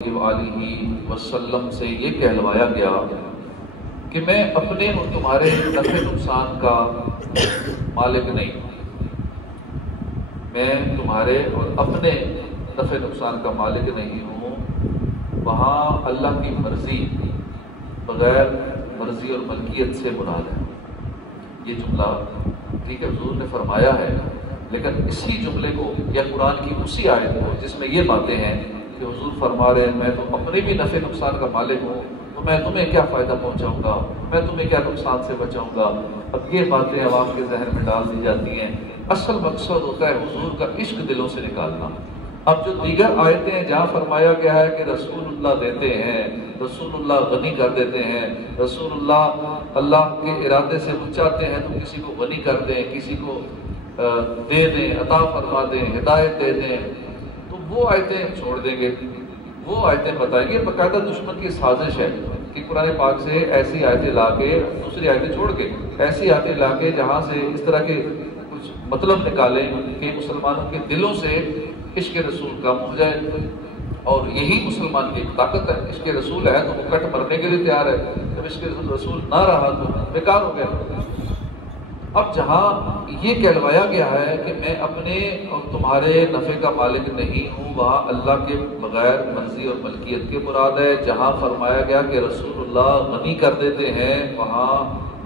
علیہ وسلم سے یہ کہلوایا گیا کہ میں اپنے اور تمہارے نفع نقصان کا مالک نہیں ہوں، میں تمہارے اور اپنے نفع نقصان کا مالک نہیں ہوں۔ وہاں اللہ کی مرضی بغیر مرضی اور ملکیت سے مراد ہے یہ جملہ، ٹھیک ہے، حضور نے فرمایا ہے، لیکن اسی جملے کو یا قرآن کی اسی آیت کو جس میں یہ باتیں ہیں کہ حضور فرما رہے ہیں میں تو اپنے بھی نفع نقصان کا مالک ہوں، تو میں تمہیں کیا فائدہ پہنچاؤں گا، میں تمہیں کیا نقصان سے بچاؤں گا۔ اب یہ باتیں عوام کے ذہن میں ڈال دی جاتی ہیں، اصل مقصد ہوتا ہے حضور کا عشق دلوں سے نکالنا۔ اب جو دیگر آیتیں ہیں جہاں فرمایا گیا ہے کہ رسول اللہ دیتے ہیں، رسول اللہ غنی کر دیتے ہیں، رسول اللہ کے ارادے سے وہ چاہتے ہیں تو کسی کو غنی کر دیں، کسی کو دے دیں، عطا فرما دیں، ہدایت دے دیں، تو وہ آیتیں چھوڑ دیں گے، وہ آیتیں بتائیں گے۔ باقاعدہ دشمن کی سازش ہے کہ قرآن پاک سے ایسی آیتیں لا کے دوسری آیتیں چھوڑ کے ایسی آیتیں لا کے جہاں سے اس طرح کے کچھ مطلب نکالیں کہ مسلمانوں کے دلوں سے عشق رسول کم ہو جائے، اور یہی مسلمان کی طاقت ہے۔ عشق رسول ہے تو وہ کٹ مرنے کے لیے تیار ہے، جب عشق رسول نہ رہا تو بیکار ہو گیا۔ اب جہاں یہ کہلوایا گیا ہے کہ میں اپنے اور تمہارے نفع کا مالک نہیں ہوں، وہاں اللہ کے بغیر مرضی اور ملکیت کے مراد ہے۔ جہاں فرمایا گیا کہ رسول اللہ غنی کر دیتے ہیں، وہاں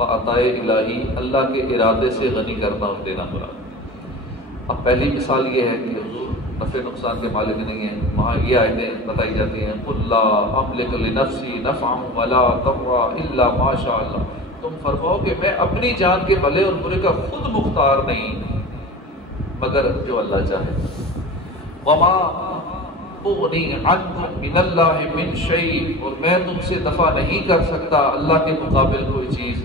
عطائے الہی اللہ کے ارادے سے غنی کرنا اور دینا مراد۔ اب پہلی مثال یہ ہے کہ حضور نفع نقصان کے مالک نہیں ہیں، وہاں یہ آیتیں بتائی جاتی ہیں قُلْ لَا أَمْلِكُ لِنَفْسِي نَفْعًا وَلَا ضَرًّا إِلَّا مَا شَاءَ اللَّهُ، تم فرماؤ کہ میں اپنی جان کے بھلے اور برے کا خود مختار نہیں مگر جو اللہ چاہے۔ وَمَا أُغْنِي عَنْكُم مِّنَ اللَّهِ مِن شَيْءٍ، اور میں تم سے دفع نہیں کر سکتا اللہ کے مقابل کوئی چیز۔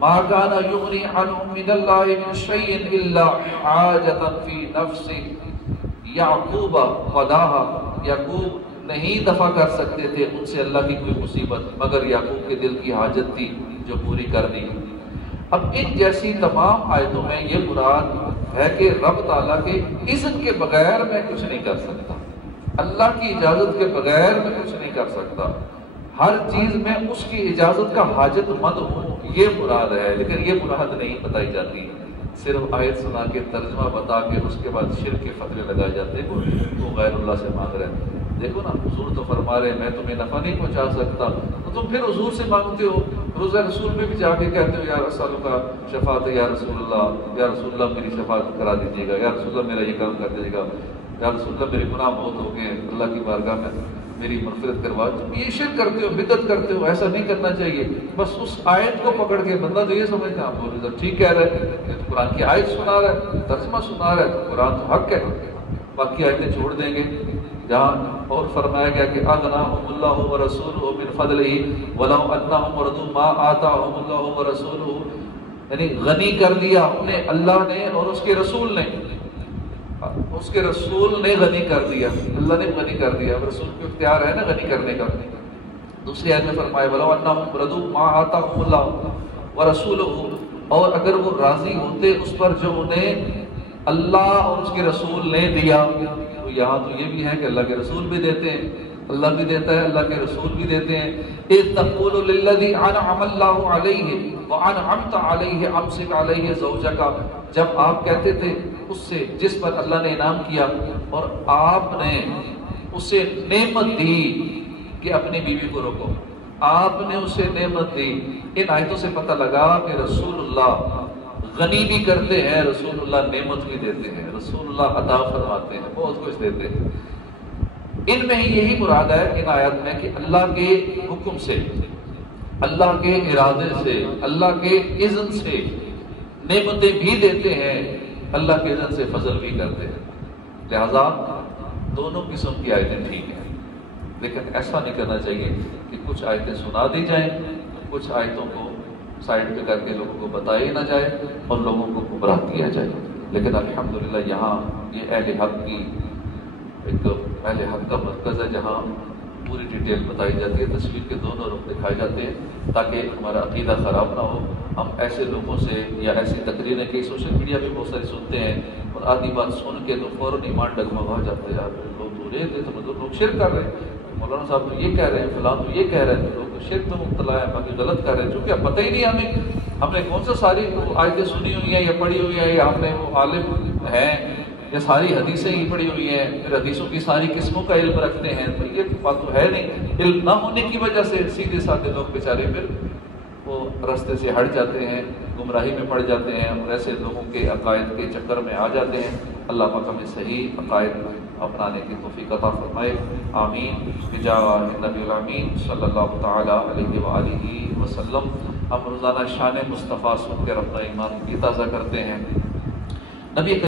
مَا كَانَ يُغْنِي عَنْهُم مِّنَ اللَّهِ مِن شَيْءٍ إِلَّا حَاجَةً فِي نَفْسِ يَعْقُوبَ قَضَاهَا، یعقوب نہیں دفع کر سکتے تھے ان سے اللہ کی کوئی مصیبت مگر یعقوب کے دل کی حاجت تھی جو پوری کر دی۔ اب ان جیسی تمام آیتوں میں یہ مراد ہے کہ رب تعالیٰ کے اذن کے بغیر میں کچھ نہیں کر سکتا، اللہ کی اجازت کے بغیر میں کچھ نہیں کر سکتا، ہر چیز میں اس کی اجازت کا حاجت مند ہوں، یہ مراد ہے۔ لیکن یہ مراد نہیں بتائی جاتی، صرف آیت سنا کے ترجمہ بتا کے اس کے بعد شرک کے فتوے لگائے جاتے ہیں، وہ غیر اللہ سے مانگ رہے ہیں۔ دیکھو نا، حضور تو فرما رہے ہیں میں تمہیں نفع نہیں پہنچا سکتا، تو تم پھر حضور سے مانگتے ہو، روزہ رسول میں بھی جا کے کہتے ہو یا رسول کا شفاعت، یا رسول اللہ میری شفاعت کرا دیجیے گا، یا رسول اللہ میرا یہ کام کر دیجیے گا، یا رسول اللہ میرے گناہ بہت ہو گئے، اللہ کی بارگاہ میں میری مغفرت کروا۔ تم یہ شرک کرتے ہو، بدعت کرتے ہو، ایسا نہیں کرنا چاہیے۔ بس اس آیت کو پکڑ کے بندہ تو یہ سمجھتا ہے آپ کو ٹھیک کہہ رہے ہیں، یہ تو قرآن کی آیت سنا رہا ہے، ترجمہ سنا رہا ہے، تو قرآن تو حق ہے، باقی آیتیں چھوڑ دیں گے۔ جہاں اور فرمایا گیا کہ اغناہم اللہ ورسولہ من فضلہ ولو انہم رضوا ما آتاہم اللہ ورسولہ، یعنی غنی کر دیا انہیں اللہ نے اور اس کے رسول نے، اس کے رسول نے غنی کر دیا، اللہ نے غنی کر دیا، رسول کو اختیار ہے نا غنی کرنے کا۔ دوسری آیت میں فرمایا ولو انہم رضوا ما آتاہم اللہ ورسولہ، اور اگر وہ راضی ہوتے اس پر جو انہیں اللہ اور اس کے رسول نے دیا۔ تو یہاں تو یہ بھی ہے کہ اللہ کے رسول بھی دیتے ہیں، اللہ بھی دیتا ہے، اللہ کے رسول بھی دیتے ہیں۔ اذ تقول للذی انعم اللہ علیہ وانعمت علیہ امسک علیہ زوجک، جب آپ کہتے تھے اس سے جس پر اللہ نے انعام کیا اور آپ نے اسے نعمت دی کہ اپنی بیوی کو روکو، آپ نے اسے نعمت دی۔ ان آیتوں سے پتہ لگا کہ رسول اللہ غنی بھی کرتے ہیں، رسول اللہ نعمت بھی دیتے ہیں، رسول اللہ عطا فرماتے ہیں، بہت کچھ دیتے ہیں۔ ان میں ہی یہی مراد ہے ان آیات میں کہ اللہ کے حکم سے، اللہ کے ارادے سے، اللہ کے اذن سے نعمتیں بھی دیتے ہیں، اللہ کے اذن سے فضل بھی کرتے ہیں۔ لہذا دونوں قسم کی آیتیں ٹھیک ہیں، لیکن ایسا نہیں کرنا چاہیے کہ کچھ آیتیں سنا دی جائیں، کچھ آیتوں کو سائڈ پہ کر کے لوگوں کو بتایا ہی نہ جائے اور لوگوں کو گمراہ کیا جائے۔ لیکن الحمدللہ یہاں یہ اہل حق کی ایک اہل حق کا مرکز ہے جہاں پوری ڈیٹیل بتائی جاتی ہے، تصویر کے دونوں رخ دکھائے جاتے ہیں تاکہ ہمارا عقیدہ خراب نہ ہو۔ ہم ایسے لوگوں سے یا ایسی تقریریں کہ سوشل میڈیا پہ بہت ساری سنتے ہیں اور آدھی بات سن کے تو فوراً ایمان ڈگمگا جاتے ہیں، لوگ یہ تو لوگ شرک کر رہے ہیں، مولانا صاحب تو یہ کہہ رہے ہیں، فلاں تو یہ کہہ رہے ہیں، تو لوگ شرک میں مبتلا ہے، باقی غلط کر رہے ہیں، چونکہ اب پتہ ہی نہیں ہم نے کون سا ساری آیتیں سنی ہوئی ہیں یا پڑھی ہوئی ہیں، یا ہم نے وہ عالم ہیں یا ساری حدیثیں ہی پڑھی ہوئی ہیں، پھر حدیثوں کی ساری قسموں کا علم رکھتے ہیں، تو یہ بات تو ہے نہیں۔ علم نہ ہونے کی وجہ سے سیدھے سادھے لوگ بیچارے پھر وہ راستے سے ہٹ جاتے ہیں، گمراہی میں پڑ جاتے ہیں، اور ایسے لوگوں کے عقائد کے چکر میں آ جاتے ہیں۔ اللہ پاک ہمیں صحیح عقائد اپنانے کی توفیق عطا فرمائے، آمین بجاہ نبی الامین صلی اللہ تعالی علیہ وآلہ وسلم۔ ہم روزانہ شان مصطفیٰ سن کے اپنا ایمان بھی تازہ کرتے ہیں۔ نبی